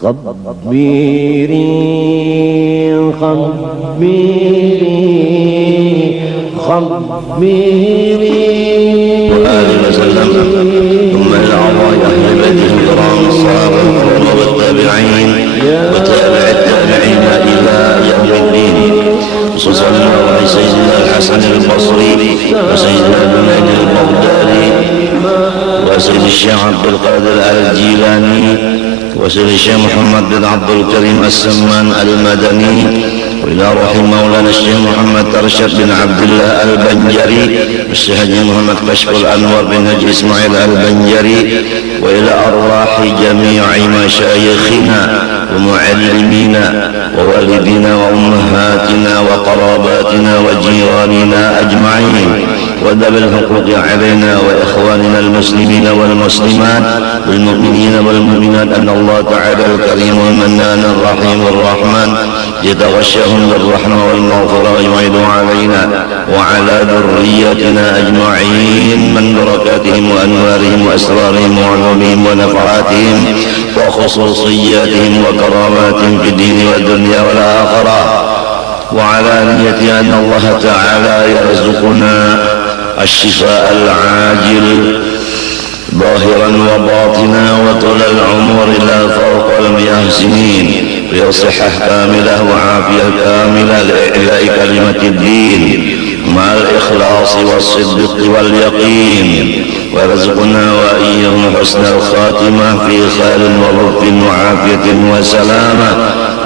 خبيري وآله وسلم ثم إلى أعضاء أهل بيته الكرام الصحابة الكرام والتابعين وتابع التابعين إلى يوم الدين، خصوصا على سيدنا الحسن البصري وسيدنا الجنيد البغدادي وسيد الشيخ عبد القادر الجيلاني وسيد الشيخ محمد بن عبد الكريم السمان المدني، وإلى روح مولانا الشيخ محمد أرشد بن عبد الله البنجري والشيخ محمد كشف الأنور بن هجي إسماعيل البنجري، وإلى أرواح جميع مشايخنا ومعلمينا ووالدينا وأمهاتنا وقراباتنا وجيراننا أجمعين، وذوي الحقوق علينا وإخواننا المسلمين والمسلمات والمؤمنين والمؤمنات، أن الله تعالى الكريم المنان الرحيم الرحمن يتغشاهم بالرحمة والمغفرة ويعيد علينا وعلى ذريتنا أجمعين من بركاتهم وأنوارهم وأسرارهم وعلومهم ونفعاتهم وخصوصياتهم وكراماتهم في الدين والدنيا والآخرة، وعلى نية أن الله تعالى يرزقنا الشفاء العاجل ظاهرا وباطنا وطول العمر لا فوق المئة سنين، وصحة كاملة وعافية كاملة لإعلاء كلمة الدين مع الإخلاص والصدق واليقين، ويرزقنا وإياهم حسن الخاتمة في خير ولطف وعافية وسلامة،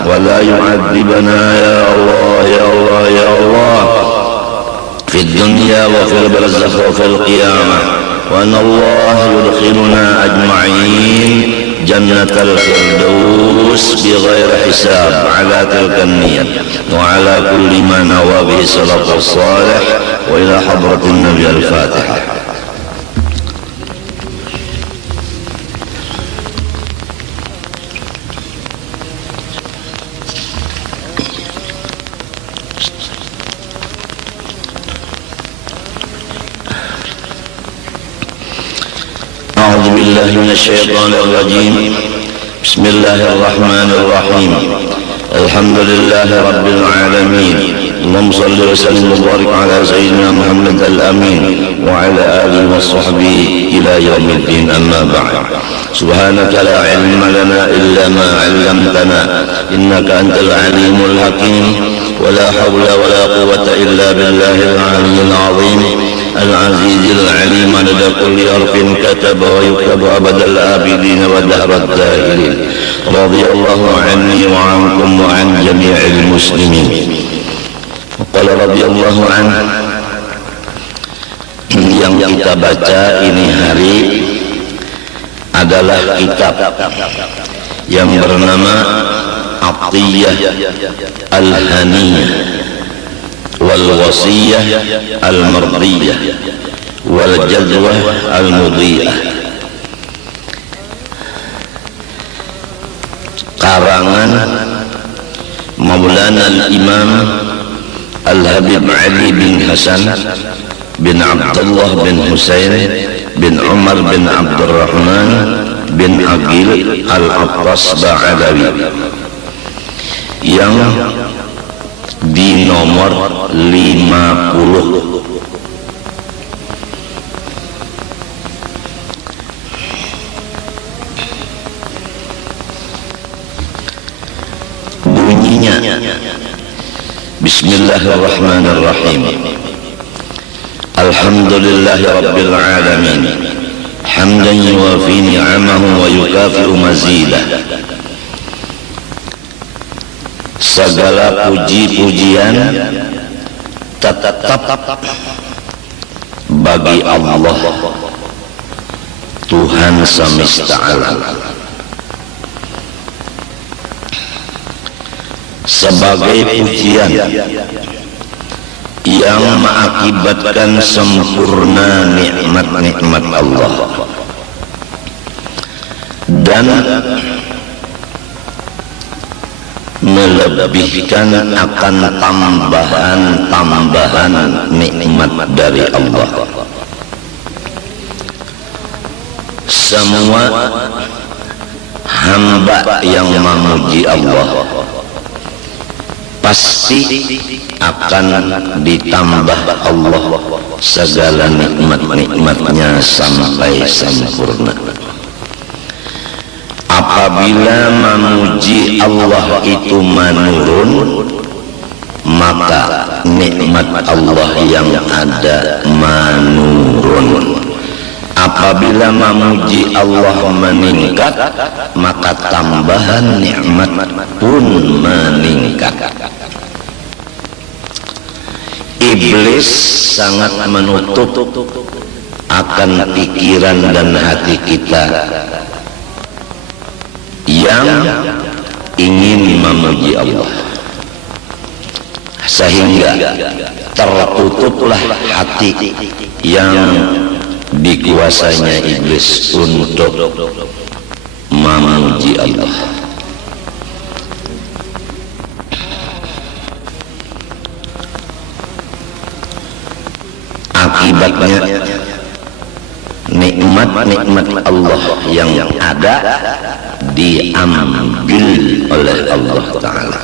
ولا يعذبنا يا الله يا الله يا الله في الدنيا وفي البرزخ وفي القيامة، وأن الله يدخلنا أجمعين جنة الفردوس بغير حساب على تلك النية وعلى كل ما نوى به السلف الصالح. وإلى حضرة النبي الفاتحة. أعوذ بالله من الشيطان الرجيم. بسم الله الرحمن الرحيم. الحمد لله رب العالمين. اللهم صل وسلم وبارك على سيدنا محمد الأمين وعلى آله وصحبه إلى يوم الدين. أما بعد، سبحانك لا علم لنا إلا ما علمتنا إنك أنت العليم الحكيم، ولا حول ولا قوة إلا بالله العلي العظيم العزيز العليم عدد كل حرف كتب ويكتب أبد الآبدين ودهر الدائرين. رضي الله عني وعنكم وعن جميع المسلمين. وقال رضي الله عنه. Yang kita baca ini hari adalah kitab yang bernama Atiyah Al-Haniyah wal Wasiyah Al-Mardiyah wal Jazwah Al-Mudiyah, karangan Maulana Al-Imam Al-Habib Ali bin Hasan bin Abdullah bin Husain bin Umar bin Abdurrahman bin Aqil Al-Attas Ba'adawi, yang di nomor 50. Bunyinya Bismillahirrahmanirrahim. Alhamdulillahi Rabbil Alamin, hamdan yuwafi ni'amahu wa yukafi'u mazidah. Segala puji-pujian tetap bagi Allah Tuhan semesta alam, sebagai pujian yang mengakibatkan sempurna nikmat-nikmat Allah dan melebihkan akan tambahan-tambahan nikmat dari Allah. Semua hamba yang memuji Allah pasti akan ditambah Allah segala nikmat-nikmatnya sampai sempurna. Apabila memuji Allah itu menurun, maka nikmat Allah yang ada menurun. Apabila memuji Allah meningkat, maka tambahan nikmat pun meningkat. Iblis sangat menutup akan pikiran dan hati kita yang ingin memuji Allah, sehingga tertutuplah hati yang dikuasainya iblis untuk memuji Allah. Akibatnya nikmat-nikmat Allah yang ada diambil oleh Allah Ta'ala.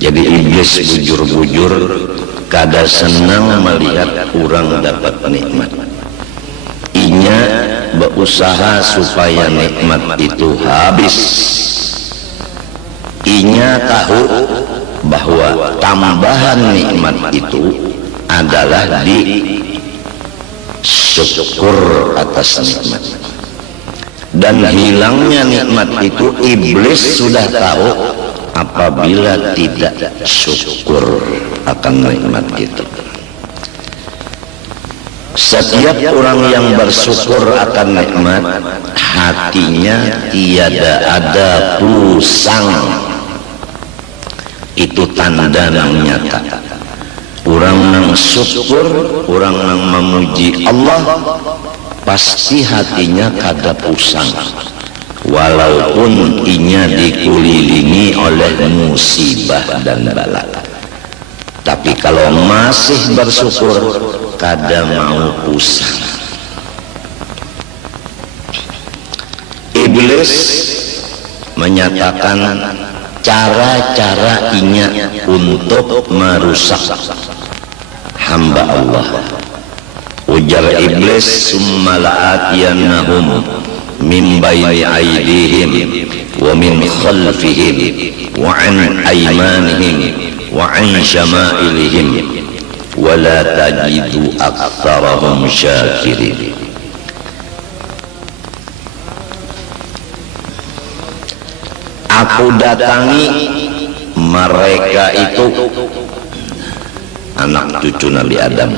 Jadi iblis bujur-bujur kada senang melihat orang dapat nikmat. Inya berusaha supaya nikmat itu habis. Inya tahu bahwa tambahan nikmat itu adalah di syukur atas nikmat. Dan hilangnya nikmat itu iblis sudah tahu apabila tidak syukur akan nikmat itu. Setiap orang yang bersyukur akan nikmat, hatinya tiada ada pusang. Itu tanda yang nyata. Orang yang syukur, orang yang memuji Allah, pasti hatinya kada pusang. Walaupun inya dikelilingi oleh musibah dan bala, tapi kalau masih bersyukur kada mau pusang. Iblis menyatakan cara-cara inya untuk merusak hamba Allah. Ujar iblis, summa la'atiyannahum min bayni aydihim wa min khalfihim wa an aymanihim wa an syama'ilihim wa la tajidu aktsarahum syakirin. Aku datangi mereka itu, anak cucu Nabi Adam,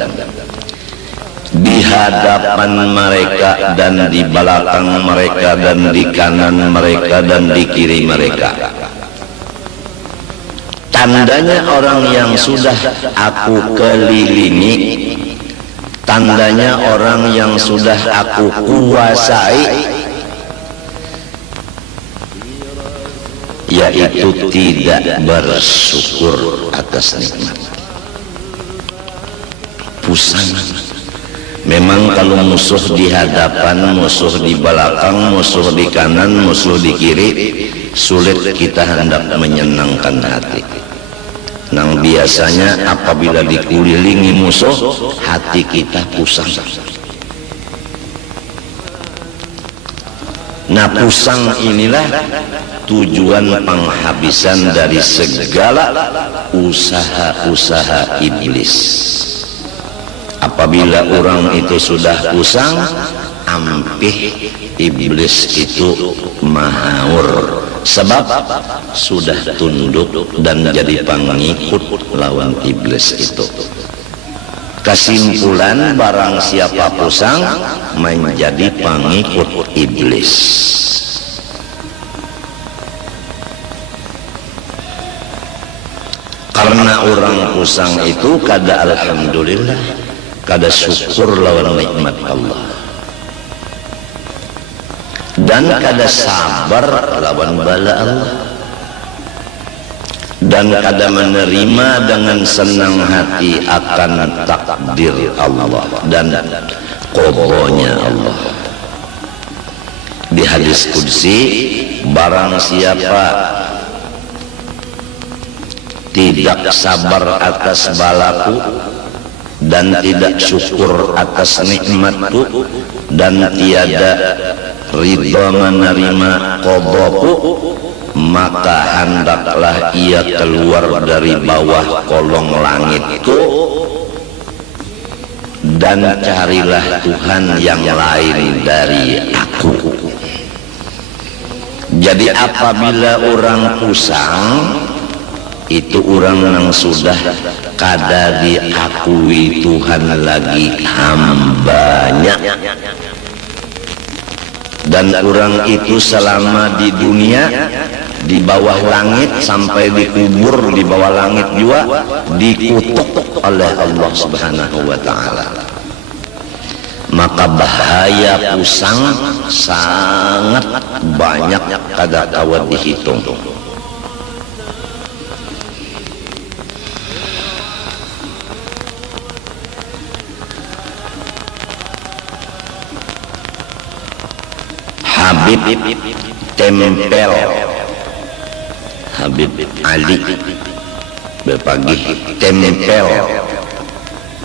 di hadapan mereka dan di belakang mereka dan di kanan mereka dan di kiri mereka. Tandanya orang yang sudah aku kelilingi, tandanya orang yang sudah aku kuasai, yaitu tidak bersyukur atas nikmat. Pusang. Memang kalau musuh di hadapan, musuh di belakang, musuh di kanan, musuh di kiri, sulit kita hendak menyenangkan hati. Nang biasanya apabila dikelilingi musuh, hati kita pusang. Nah, pusang inilah tujuan penghabisan dari segala usaha-usaha iblis. Apabila orang itu sudah pusang, ampih iblis itu mahaur, sebab sudah tunduk dan jadi pengikut lawan iblis itu. Kesimpulan, barang siapa pusang menjadi pengikut iblis. Karena orang pusang itu kada alhamdulillah, kada syukur lawan nikmat Allah, dan kada sabar lawan bala Allah, dan kada menerima dengan senang hati akan takdir Allah dan qadanya Allah. Di hadis qudsi, barang siapa tidak sabar atas balaku dan tidak syukur atas nikmatku dan tiada ridha menerima qadaku, maka hendaklah ia keluar dari bawah kolong langitku dan carilah Tuhan yang lain dari aku. Jadi apabila orang pusang, itu orang yang sudah kada diakui Tuhan lagi hambanya, dan orang itu selama di dunia di bawah langit sampai dikubur di bawah langit juga dikutuk oleh Allah Subhanahu wa ta'ala. Maka bahaya pusang sangat banyak, kada kawat dihitung. Habib tempel, Habib Ali berpagi tempel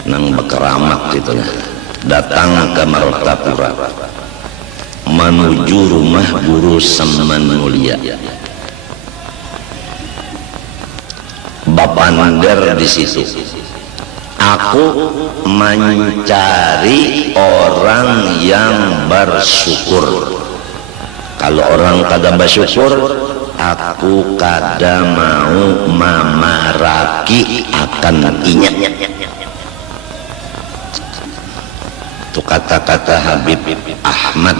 nang bekeramat itu, datang ke Martapura menuju rumah guru Saman Mulia. Bapak Nander di situ. Aku mencari orang yang bersyukur. Kalau orang kada bersyukur, aku kada mau memaraki akan inya. Itu kata-kata Habib Ahmad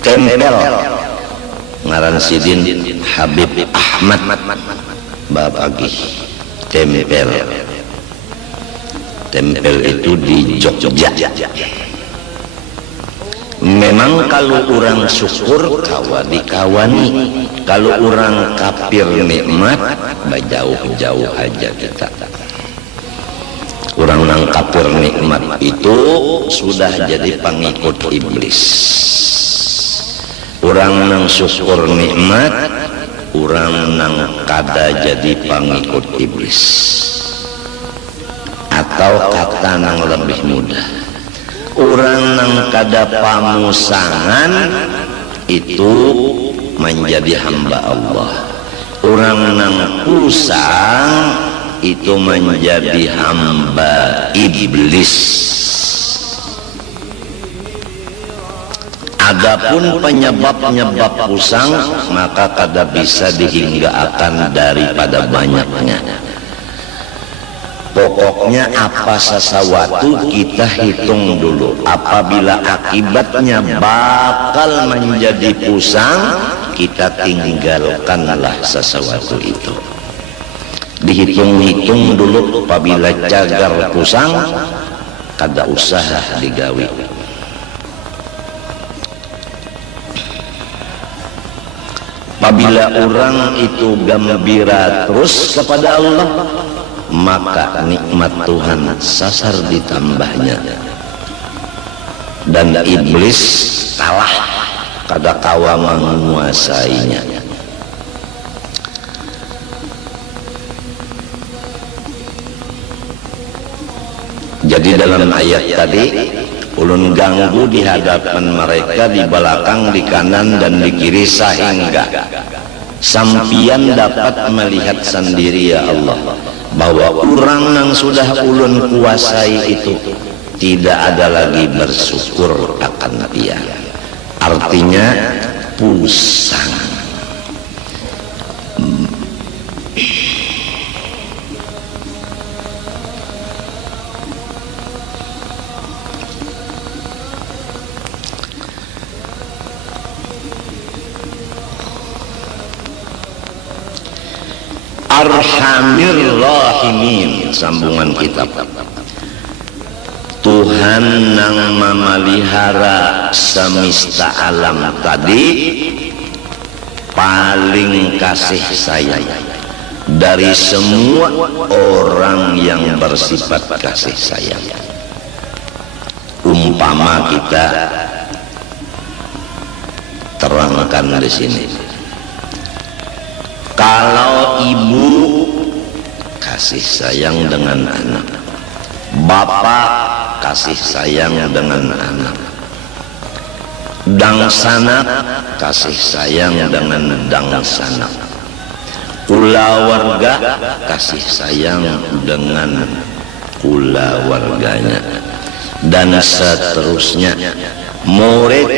tempel, ngaran sidin Habib Ahmad babagi tempel. Tempel itu di Jogja. Memang kalau orang syukur kawa dikawani, kalau orang kafir nikmat jauh-jauh aja kita. Orang yang kafir nikmat itu sudah jadi pengikut iblis. Orang yang syukur nikmat, orang yang kada jadi pengikut iblis. Atau kata yang lebih mudah, orang yang kada pamusangan itu menjadi hamba Allah. Orang yang pusang itu menjadi hamba iblis. Adapun penyebab-penyebab pusang maka kada bisa dihinggakan daripada banyaknya. Pokoknya apa sesuatu kita hitung dulu. Apabila akibatnya bakal menjadi pusang, kita tinggalkanlah sesuatu itu. Dihitung-hitung dulu. Apabila cagar pusang, kada usah digawi. Apabila orang itu gembira terus kepada Allah, maka nikmat Tuhan sasar ditambahnya, dan iblis kalah, kada kawa menguasainya. Jadi dalam ayat tadi, ulun ganggu di hadapan mereka, di belakang, di kanan dan di kiri, sehingga sampian dapat melihat sendiri ya Allah, bahwa orang yang sudah ulun kuasai itu tidak ada lagi bersyukur akan dia. Artinya pusang. Arhamir Rahimin, sambungan kitab. Tuhan yang memelihara semesta alam tadi paling kasih sayang dari semua orang yang bersifat kasih sayang. umpama kita terangkan di sini. Kalau ibu kasih sayang dengan anak, bapak kasih sayang dengan anak, dangsanak kasih sayang dengan dangsanak, kulawarga kasih sayang dengan kulawarganya, dan seterusnya. Murid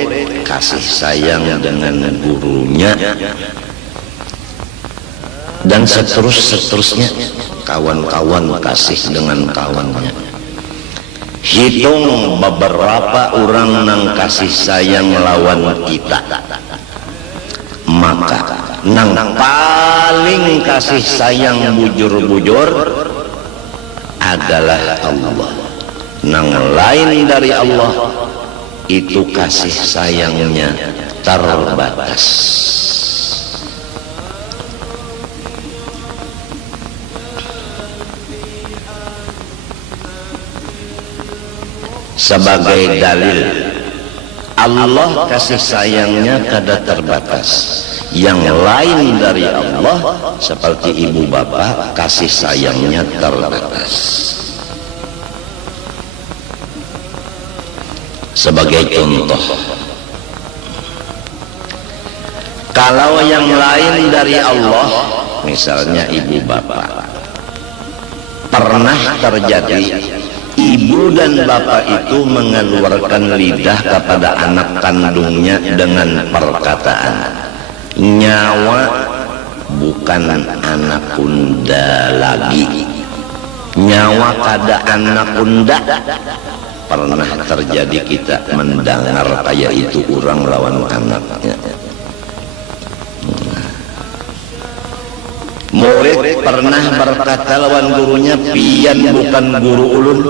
kasih sayang dengan gurunya, dan seterusnya. Kawan-kawan kasih dengan kawannya. Hitung beberapa orang nang kasih sayang lawan kita, maka nang paling kasih sayang bujur-bujur adalah Allah. Nang lain dari Allah itu kasih sayangnya terbatas. Sebagai dalil, Allah kasih sayangnya kada terbatas. Yang lain dari Allah seperti ibu bapak kasih sayangnya terbatas. Sebagai contoh, kalau yang lain dari Allah, misalnya ibu bapak, pernah terjadi ibu dan bapak itu mengeluarkan lidah kepada anak kandungnya dengan perkataan, nyawa bukan anak unda lagi, nyawa kada anak unda. Pernah terjadi kita mendengar kayak itu orang lawan anaknya. Murid pernah berkata lawan gurunya, pian bukan guru ulun.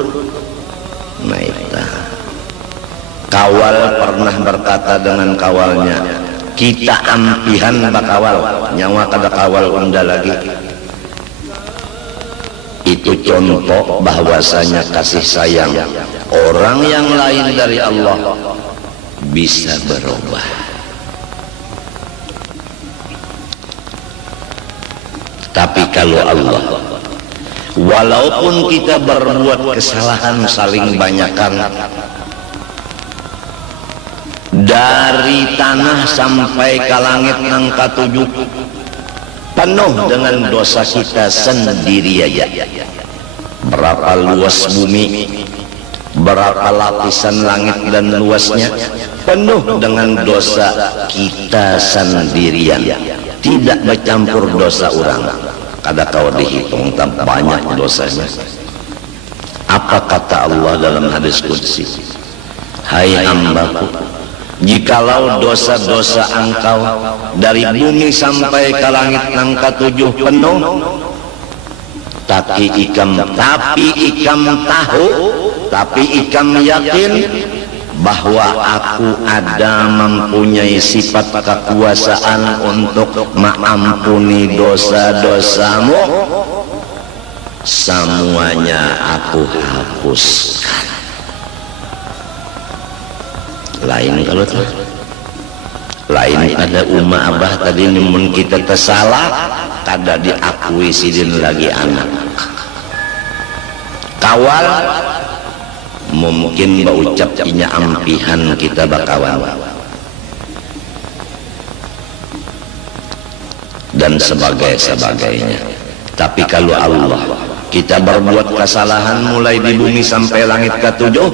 Nah itu. Kawal pernah berkata dengan kawalnya, kita ampihan bakawal, nyawa kada kawal unda lagi. Itu contoh bahwasanya kasih sayang orang yang lain dari Allah bisa berubah. Tapi kalau Allah, walaupun kita berbuat kesalahan saling banyakkan, dari tanah sampai ke langit nang katujuh penuh dengan dosa kita sendiri aja. Berapa luas bumi, berapa lapisan langit dan luasnya, penuh dengan dosa kita sendirian, tidak bercampur dosa orang. Kada kau dihitung tak banyak dosanya. Apa kata Allah dalam hadis qudsi? Hai hambaku, jikalau dosa-dosa engkau dari bumi sampai ke langit nang katujuh penuh, tapi ikam tahu, tapi ikam yakin bahwa aku ada mempunyai sifat kekuasaan untuk mengampuni dosa-dosamu, semuanya aku hapuskan. Lain kalau tuh lain ada umma abah tadi namun kita tersalah kada diakui sidin lagi anak kawal mungkin berucap inya ampihan kita bakawan dan sebagainya. Tapi kalau Allah kita berbuat kesalahan mulai di bumi sampai langit ketujuh,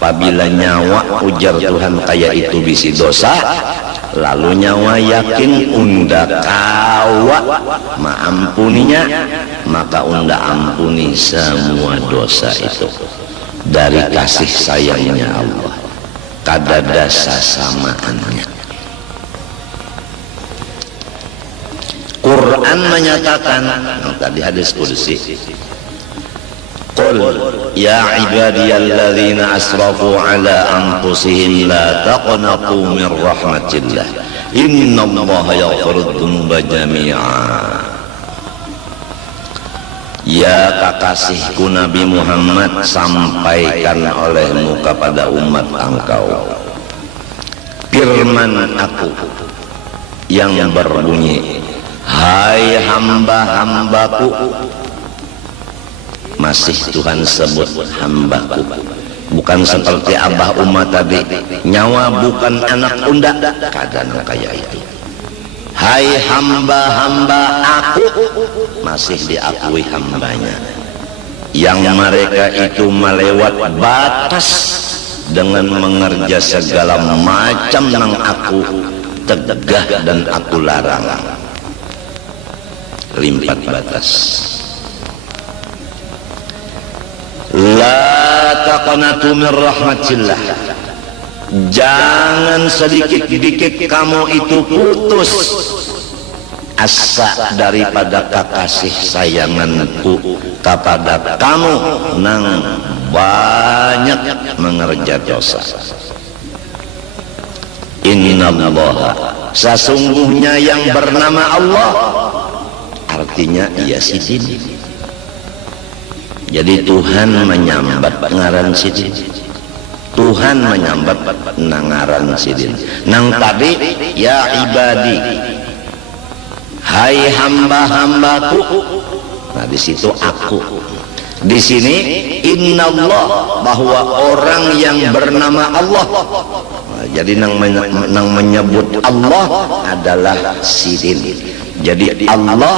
apabila nyawa ujar Tuhan kayak itu bisi dosa, lalu nyawa yakin unda kawa maampuninya, maka unda ampuni semua dosa itu dari kasih sayangnya Allah, kada dasa samaannya. Quran menyatakan tadi hadis qudsi, Qul ya ibadiyalladzina asrafu ala anfusihim la taqnatu min rahmatillah innallaha yaghfiru dzunuba jami'a. Ya kekasihku Nabi Muhammad, sampaikan olehmu kepada umat engkau firman aku yang berbunyi, hai hamba-hambaku. Masih Tuhan sebut hambaku, bukan seperti abah umat tadi, nyawa bukan anak unda, kadang kayak itu. Hai hamba-hamba aku, masih diakui hambanya. Yang mereka itu melewat batas dengan mengerja segala macam yang aku tegah dan aku larang. Limpat batas. La taqnatu min rahmatillah. Jangan sedikit-sedikit kamu itu putus asa daripada kekasih sayanganku kepada kamu nang banyak mengerja dosa. Innallaha, sesungguhnya yang bernama Allah, artinya ia sidin. Jadi Tuhan menyambat ngaran sidin, Tuhan menyambat nangaran sidin. Nang tadi ya ibadi, hai hamba-hambaku. Nah di situ aku. Di sini innallah, bahwa orang yang bernama Allah. Nah, jadi nang menyebut Allah adalah sidin. Jadi Allah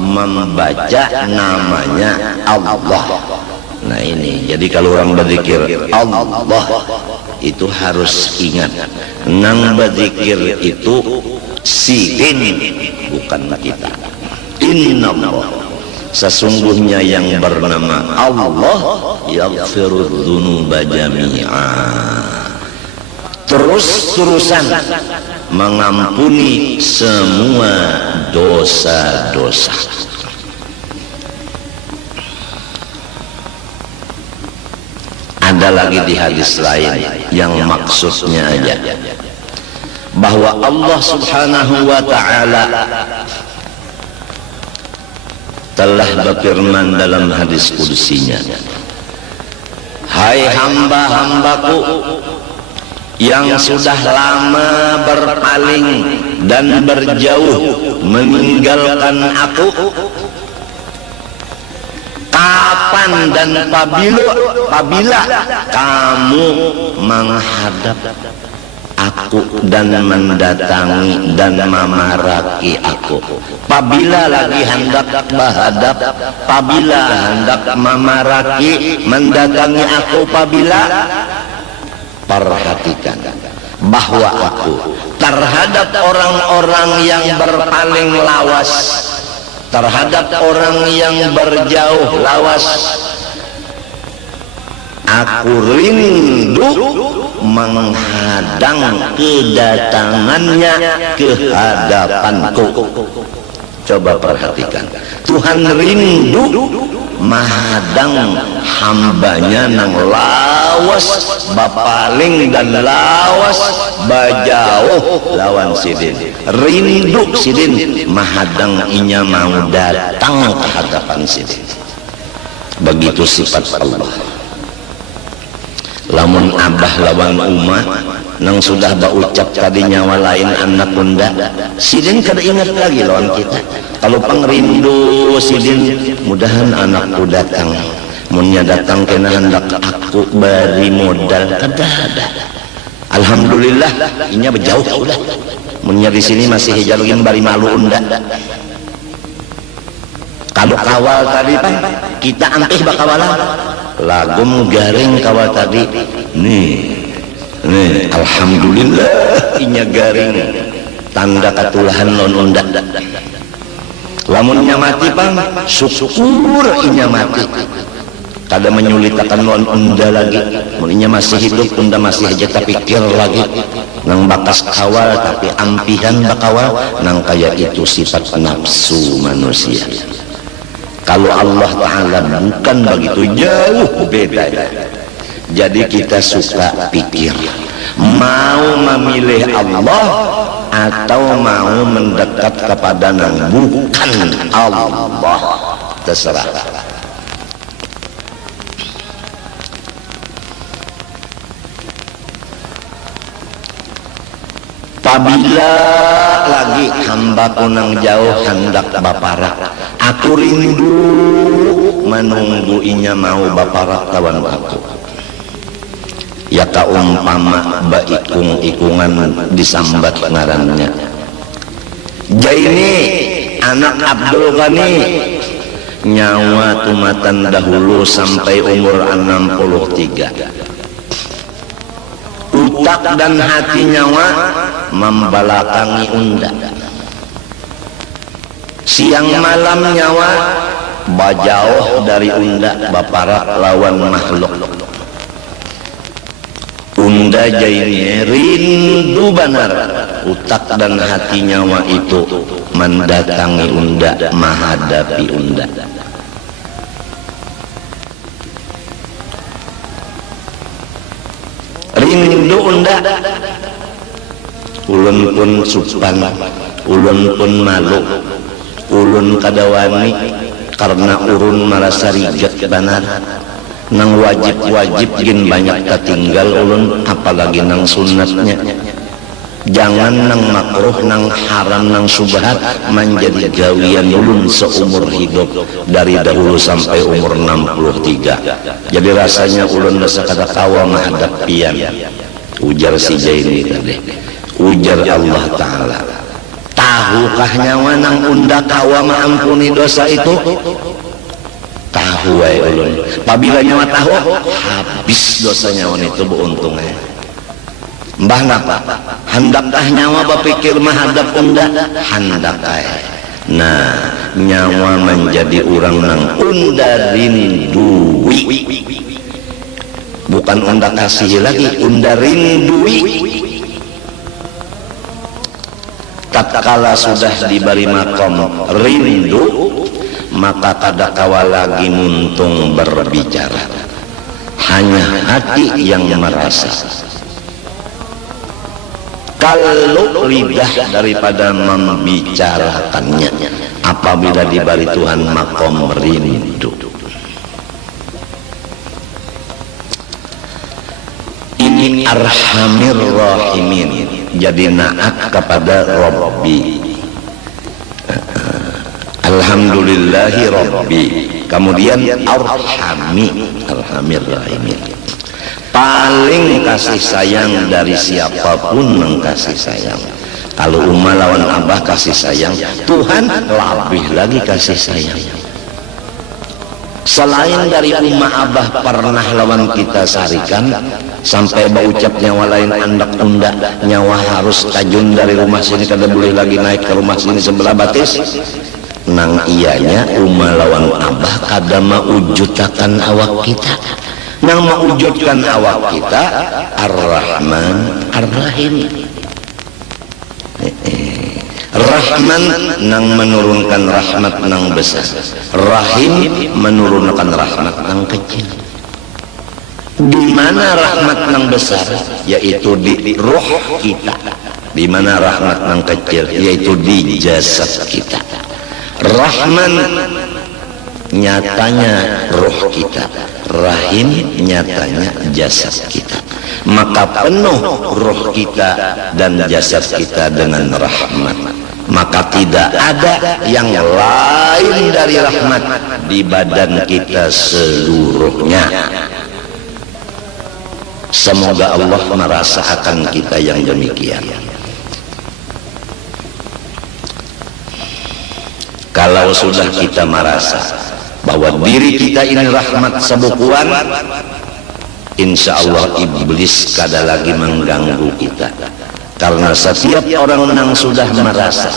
membaca namanya Allah. Nah ini, jadi kalau orang berzikir Allah itu harus ingat, nang berzikir itu sidin, bukan kita. Innallah, sesungguhnya yang bernama Allah, yaghfirudz dzunuba jami'a, terus-terusan mengampuni semua dosa-dosa. Ada lagi di hadis lain yang maksudnya aja, bahwa Allah subhanahu wa ta'ala telah berfirman dalam hadis kudusinya, hai hamba-hambaku yang sudah lama berpaling dan berjauh meninggalkan aku, kapan dan apabila kamu menghadap aku dan mendatangi dan memaraki aku, apabila lagi hendak menghadap, apabila hendak memaraki mendatangi aku, apabila, perhatikan bahwa aku terhadap orang-orang yang berpaling lawas, terhadap orang yang berjauh lawas, aku rindu menghadang kedatangannya ke hadapanku. Coba perhatikan, Tuhan rindu menghadang hambanya nang lawas bapaling dan lawas bajauh lawan sidin. Rindu sidin menghadang inya mau datang ke hadapan sidin. Begitu sifat Allah. Lamun abah lawan umat nang sudah berucap tadi nyawa lain anak bunda, sidin kada ingat lagi lawan kita. Kalau pengrindu sidin, mudahan anakku datang, munnya datang kena hendak aku beri modal, kada ada. Alhamdulillah inya berjauh sudah, munnya di sini masih hijalugin bari malu unda. Kalau kawal tadi pan kita antih bakawalan lagum garing kawal tadi nih alhamdulillah inya garing tanda katulahan non unda. Lamunnya mati pang syukur inya mati, kada menyulitakan non unda lagi. Munnya masih hidup unda masih aja terpikir lagi nang bakas kawal, tapi ampihan bakawal nang kayak itu sifat nafsu manusia. Kalau Allah Ta'ala bukan begitu, jauh beda. Jadi kita suka pikir, mau memilih Allah atau mau mendekat kepada yang bukan Allah. terserah. Apabila lagi hamba kunang jauh hendak baparak, aku rindu menunggu inya mau baparak lawan aku. Ya kaumpama baikung-ikungan disambat ngarannya. Jaini anak Abdul Ghani nyawa tumatan dahulu sampai umur 63. Utak dan hati nyawa membelakangi unda. Siang malam nyawa bajauh dari unda baparak lawan makhluk. Unda Jaini rindu benar, utak dan hati nyawa itu mendatangi unda, menghadapi unda. Rindu unda, ulun pun supan, ulun pun malu, ulun kadawani karena urun merasa rigat benar. Nang wajib-wajib gin banyak tertinggal ulun, apalagi nang sunatnya. Jangan nang makruh, nang haram, nang subhat menjadi gawian ulun seumur hidup dari dahulu sampai umur 63. Jadi rasanya ulun rasa kada kawa menghadap pian. Ujar si Jaini tadi, ujar Allah Ta'ala, tahukah nyawa nang unda kawa mengampuni dosa itu? Tahu wae ulun. Apabila nyawa tahu, habis dosa nyawa itu beruntungnya. Mbah napa? Hendakkah nyawa berpikir menghadap unda? Hendak ae. Nah, nyawa menjadi orang nang unda rindui. Bukan unda kasih lagi, unda rindui. Tatkala sudah diberi makom rindu, maka kada kawa lagi muntung berbicara, hanya hati yang merasa. Kalau lidah daripada membicarakannya apabila diberi Tuhan makom rindu. Ini arhamir rahimin, jadi naat kepada Rabbi. Alhamdulillahi Rabbi, kemudian arhami, arhamir rahimin, paling kasih sayang dari siapapun mengkasih sayang. Kalau umma lawan abah kasih sayang, Tuhan lebih lagi kasih sayang. Selain dari umma abah pernah lawan kita sarikan, sampai baucap nyawa lain andak unda, nyawa harus tajun dari rumah sini kada boleh lagi naik ke rumah sini sebelah batis. Nang ianya umma lawan abah kada maujutakan awak kita, nang maujudkan awak kita Ar-Rahman Ar-Rahim. Rahman nang menurunkan rahmat nang besar, Rahim menurunkan rahmat nang kecil. Di mana rahmat nang besar? Yaitu di ruh kita. Di mana rahmat nang kecil? Yaitu di jasad kita. Rahman nyatanya roh kita, Rahim nyatanya jasad kita. Maka penuh roh kita dan jasad kita dengan rahmat. Maka tidak ada yang lain dari rahmat di badan kita seluruhnya. Semoga Allah merasakan kita yang demikian. Kalau sudah kita merasa bahwa diri kita ini rahmat sebukuan, insya Allah iblis kada lagi mengganggu kita. Karena setiap orang yang sudah merasa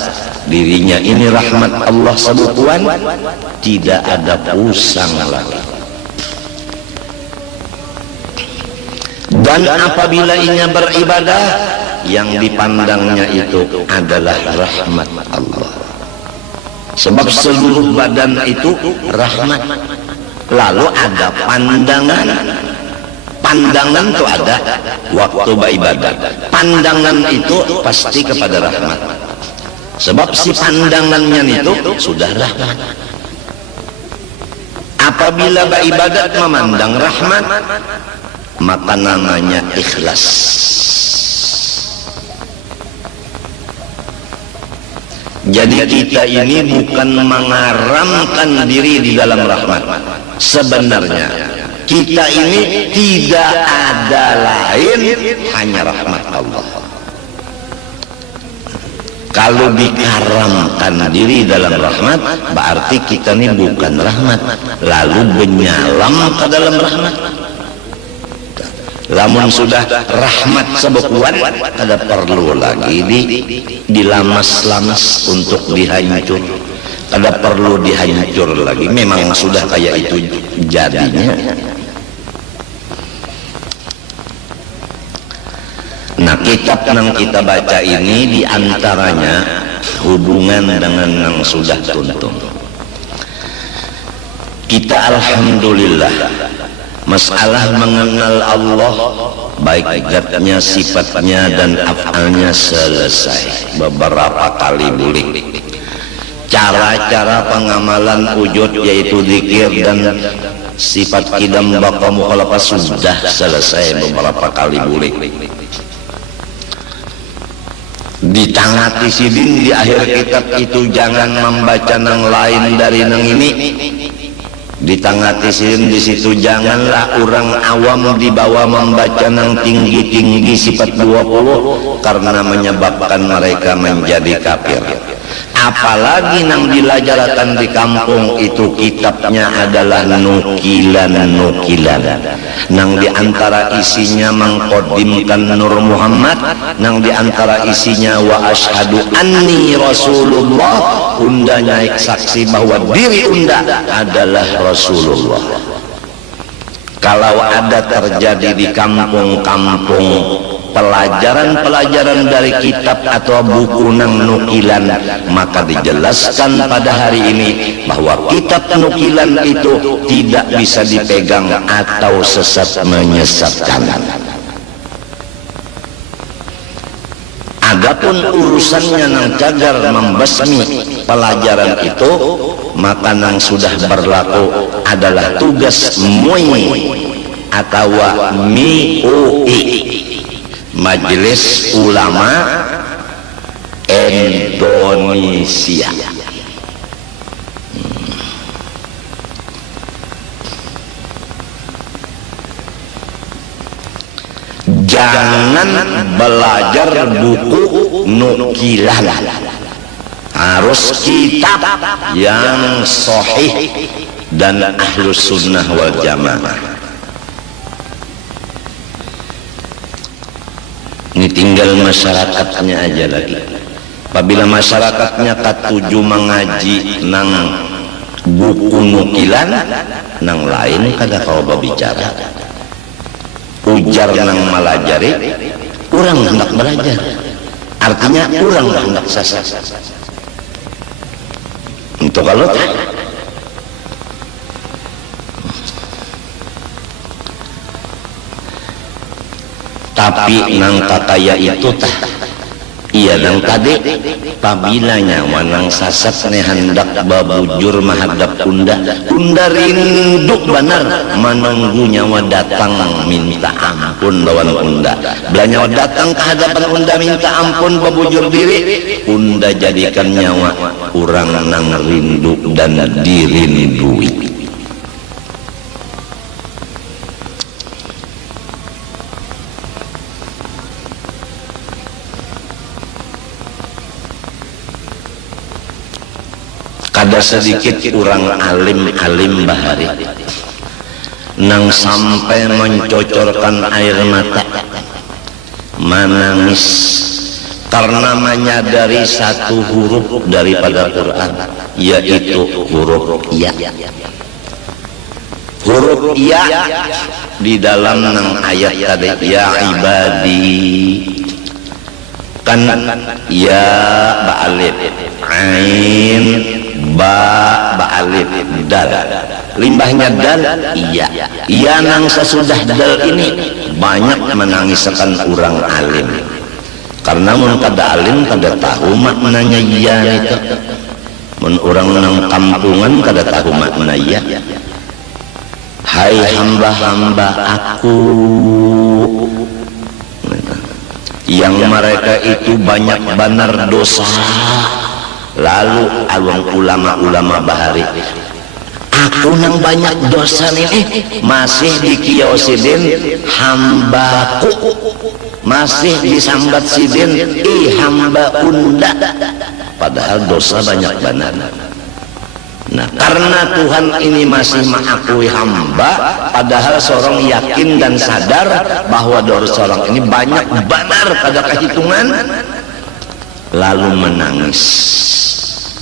dirinya ini rahmat Allah sebukuan, tidak ada pusang lagi. Dan apabila ia beribadah, yang dipandangnya itu adalah rahmat Allah. Sebab seluruh badan itu rahmat. Lalu ada pandangan. Pandangan itu ada waktu beribadah. Pandangan itu pasti kepada rahmat. Sebab si pandangannya itu sudah rahmat. Apabila beribadat memandang rahmat, maka namanya ikhlas. Jadi kita ini bukan mengaramkan diri di dalam rahmat. Sebenarnya kita ini tidak ada lain, hanya rahmat Allah. Kalau dikaramkan diri dalam rahmat, berarti kita ini bukan rahmat, lalu menyalam ke dalam rahmat. Lamun sudah rahmat sebekuan, kada perlu lagi dilamas-lamas untuk dihancur, kada perlu dihancur lagi. Memang sudah kayak itu jadinya. Nah, kitab yang kita baca ini diantaranya hubungan dengan yang sudah tuntung. Kita alhamdulillah masalah mengenal Allah, baik zatnya, sifatnya dan af'alnya selesai beberapa kali boleh. Cara-cara pengamalan wujud yaitu zikir dan sifat qidam baqa mukhalafah sudah selesai beberapa kali boleh. Ditangati sidin di akhir kitab itu jangan membaca nang lain dari nang ini. Ditangati sidin di situ janganlah orang awam dibawa membaca nang tinggi-tinggi sifat 20 karena menyebabkan mereka menjadi kafir. Apalagi nang dilajarkan di kampung itu kitabnya adalah nukilan-nukilan. Nang diantara isinya mengkodimkan Nur Muhammad, nang diantara isinya wa asyhadu anni Rasulullah, unda nyaik saksi bahwa diri unda adalah Rasulullah. Kalau ada terjadi di kampung-kampung pelajaran-pelajaran dari kitab atau buku nang nukilan, maka dijelaskan pada hari ini bahwa kitab nukilan itu tidak bisa dipegang atau sesat menyesatkan. Adapun urusannya nang cagar membasmi pelajaran itu, maka nang sudah berlaku adalah tugas MUI atau MIUI, Majelis Ulama Indonesia. Jangan belajar buku nukilan, harus kitab yang sahih dan ahlus sunnah wal jamaah. Ini tinggal masyarakatnya aja lagi. Apabila masyarakatnya katuju mengaji nang buku nukilan, nang lain kada kau berbicara. Ujar nang malajari, orang hendak belajar. Artinya orang hendak sasar. Untuk kalau tapi nang kakaya itu tah iya nang tadi pabila nyawa nang sasat ne hendak babujur mahadap unda rindu benar menunggu nyawa datang minta ampun lawan unda. Bila nyawa datang ke hadapan unda minta ampun babujur diri, unda jadikan nyawa orang nang rindu dan dirindui. Ada sedikit orang alim bahari nang sampai mencocorkan air mata, menangis karena menyadari satu huruf daripada Quran, yaitu huruf ya. Huruf ya di dalam nang ayat tadi, ya ibadi, kan ya ba'alif ain ba alif dal, limbahnya dal iya. Iya nang sesudah dal ini banyak menangiskan orang alim, karena mun kada alim kada tahu maknanya iya itu. Mun orang nang kampungan kada tahu makna iya. hai hamba-hamba aku yang mereka itu banyak benar dosa. Lalu awang ulama-ulama bahari, aku nang banyak dosa nih masih dikiosidin hambaku, masih disambat sidin hamba unda, padahal dosa banyak benar. Nah, karena Tuhan ini masih mengakui hamba, padahal seorang yakin dan sadar bahwa dosa orang ini banyak benar pada kehitungan, lalu menangis.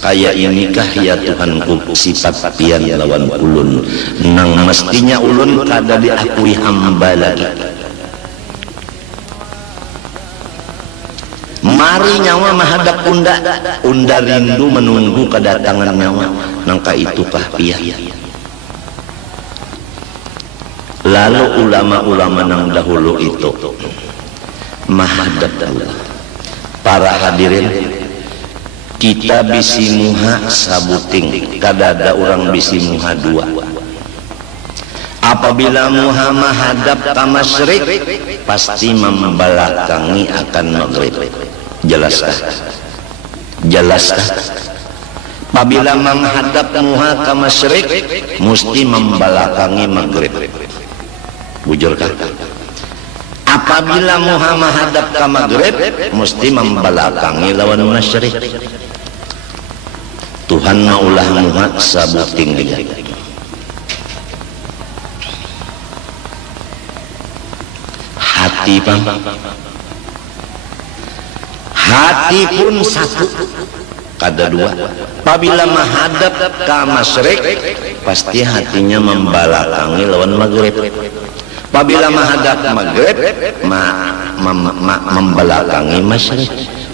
Kayak inikah ya Tuhanku sifat pian lawan ulun, nang mestinya ulun kada diakui hamba lagi. Mari nyawa menghadap unda rindu menunggu kedatangan nyawa, nangka itukah pian. Lalu ulama-ulama nang dahulu itu menghadap Allah. Para hadirin, kita bisi muha sabuting, kada ada orang bisi muha dua. Apabila muha menghadap ke masyrik, pasti membelakangi akan maghrib. Jelaskah? Jelaskah? Apabila menghadap muha ke masyrik, mesti membelakangi maghrib. Bujurkah? Apabila muha menghadap ke maghrib, mesti membelakangi lawan masyrik. Tuhan maulah muha sabuting dia. Hati pun satu, kada dua. Apabila menghadap ke masyrik, pasti hatinya membelakangi lawan maghrib. Apabila menghadap maghrib, membelakangi masyrik.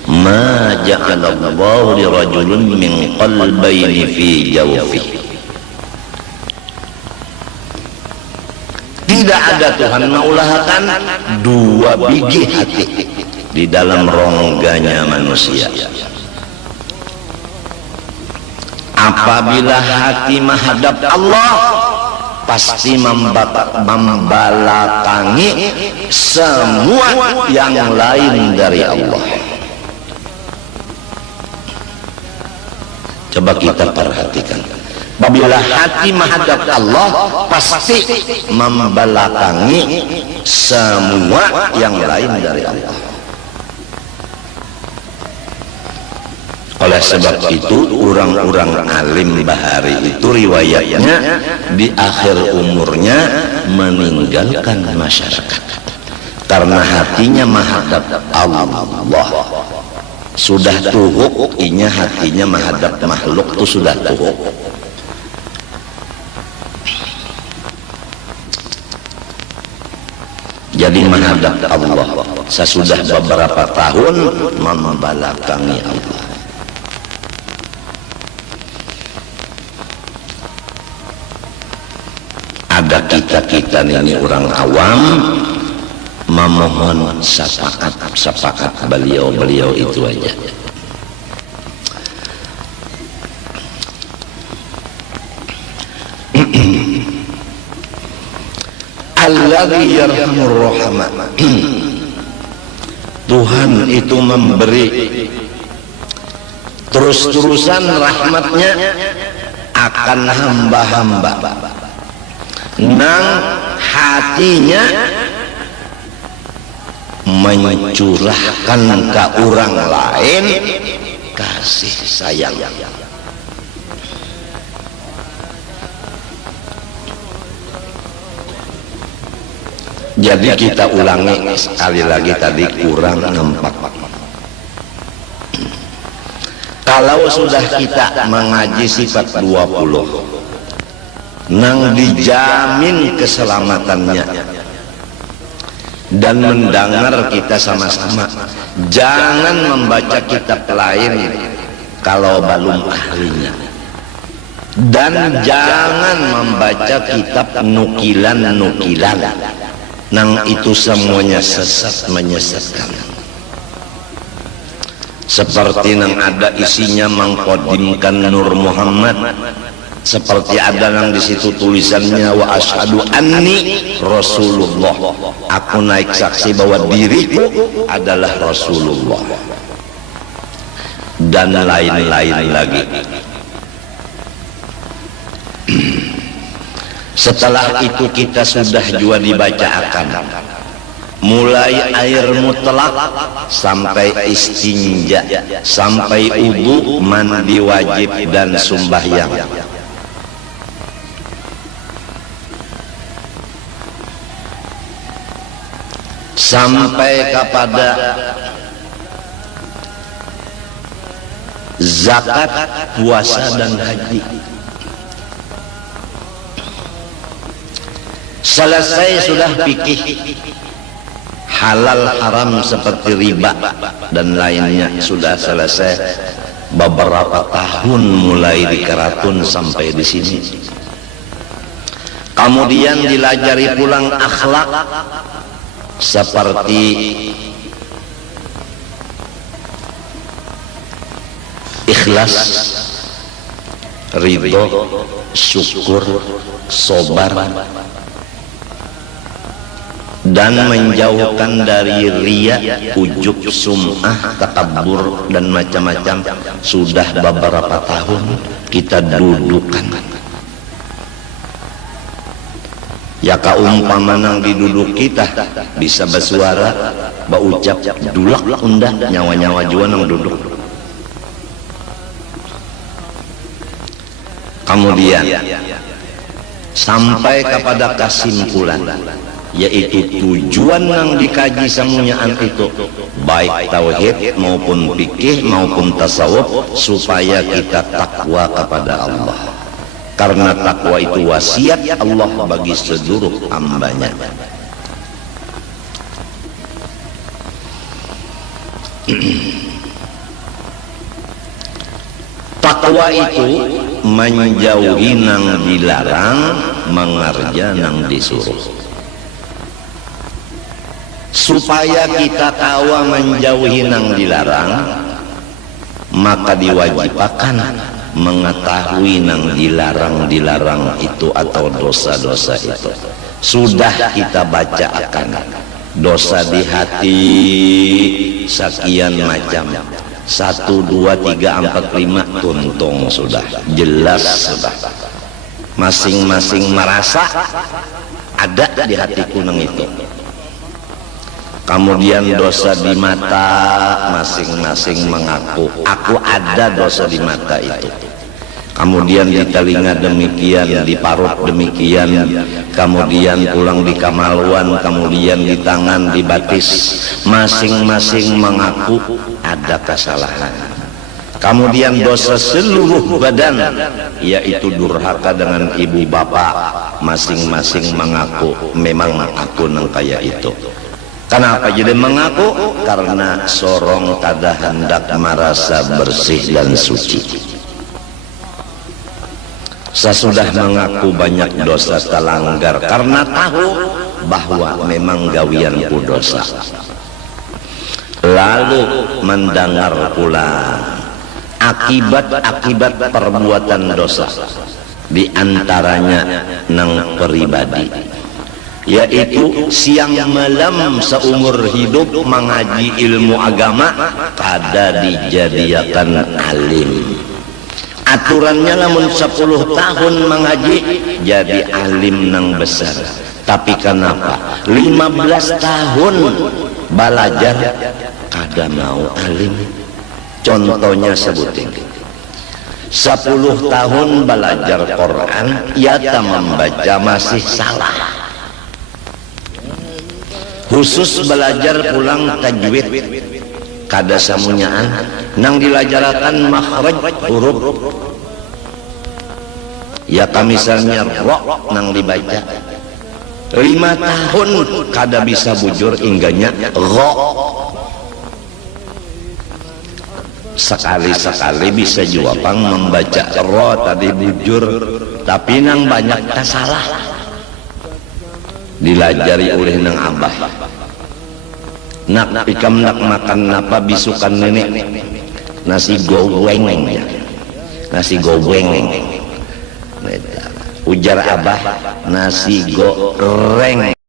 Ma ja'alallahu li rajulin min qalbayni fi jawfihi. Tidak ada Tuhan maulahkan dua biji hati di dalam rongganya manusia. Apabila hati menghadap Allah, pasti membelakangi semua yang lain dari Allah. Coba kita perhatikan, apabila hati menghadap Allah, pasti membelakangi semua yang lain dari Allah. Oleh sebab itu, orang-orang alim bahari itu riwayatnya di akhir umurnya meninggalkan masyarakat karena hatinya menghadap Allah. Sudah tuhuk, inya hatinya menghadap makhluk itu sudah tuhuk. Jadi menghadap Allah sesudah beberapa tahun membelakangi Allah. Ada kita ini orang awam memohon syafaat beliau itu aja. Alladzi yarhamur rahman. Tuhan itu memberi terus-terusan rahmatnya akan hamba-hamba nang hatinya mencurahkan ke orang lain kasih sayang. Jadi kita ulangi sekali lagi tadi, kurang nampak. Kalau sudah kita mengaji sifat 20 nang dijamin keselamatannya, dan mendengar kita sama-sama, jangan membaca kitab lain kalau belum ahlinya, dan jangan membaca kitab nukilan-nukilan nang itu semuanya sesat menyesatkan. Seperti nang ada isinya mengkodimkan Nur Muhammad, seperti ada yang di situ tulisannya wa asyhadu anni Rasulullah, aku naik saksi bahwa diriku adalah Rasulullah, dan lain-lain lagi. Setelah itu kita sudah juga dibacakan mulai air mutlak sampai istinja, sampai wudu, mandi wajib dan sembahyang. Sampai kepada zakat, puasa dan haji. Selesai sudah fikih halal haram seperti riba dan lainnya sudah selesai. Beberapa tahun mulai di Keratun sampai di sini. Kemudian dilajari pulang akhlak seperti ikhlas, ridho, syukur, sabar, dan menjauhkan dari riya, ujub, sum'ah, takabur dan macam-macam. Sudah beberapa tahun kita dudukkan. Ya kaumpama nang diduduk kita bisa bersuara, baucap, dulak undah, nyawa-nyawa jua nang duduk. Kemudian sampai kepada kesimpulan, yaitu tujuan yang dikaji semuanyaan itu, baik tauhid maupun fikih maupun tasawuf, supaya kita takwa kepada Allah. Karena takwa itu wasiat Allah bagi seluruh hambanya. Takwa itu menjauhi nang dilarang, mengerja nang disuruh. Supaya kita tahu menjauhi nang dilarang, maka diwajibkan mengetahui nang dilarang itu atau dosa-dosa itu. Sudah kita bacakan dosa di hati sekian macam, 1, 2, 3, 4, 5 tuntung sudah jelas, sudah masing-masing merasa ada di hatiku nang itu. Kemudian dosa di mata, masing-masing mengaku aku ada dosa di mata itu. Kemudian di telinga demikian, di parut demikian, kemudian pulang di kemaluan, kemudian di tangan, di batis, masing-masing mengaku ada kesalahan. Kemudian dosa seluruh badan, yaitu durhaka dengan ibu bapak, masing-masing mengaku memang aku nang kaya itu. Kenapa jadi mengaku? Karena sorong kada hendak merasa bersih dan suci. Sesudah mengaku banyak dosa terlanggar karena tahu bahwa memang gawianku dosa. Lalu mendengar pula akibat-akibat perbuatan dosa, di antaranya nang pribadi, yaitu siang malam seumur hidup mengaji ilmu agama kada dijadiakan alim. Aturannya namun 10 tahun mengaji jadi alim nang besar. Tapi kenapa 15 tahun belajar kada mau alim? Contohnya sebutin, 10 tahun belajar Quran, ia tak membaca masih salah. Khusus belajar pulang tajwid kada samunyaan, nang dilajarakan makhraj huruf. Ya misalnya ro nang dibaca 5 tahun kada bisa bujur ingganya ro. Sekali-sekali bisa juga pang membaca ro tadi bujur, tapi nang banyak salah. Dilajari oleh nang abah, nak pikam nak makan apa bisukan nenek, nasi goreng, nasi goreng. Ujar Abah, nasi goreng.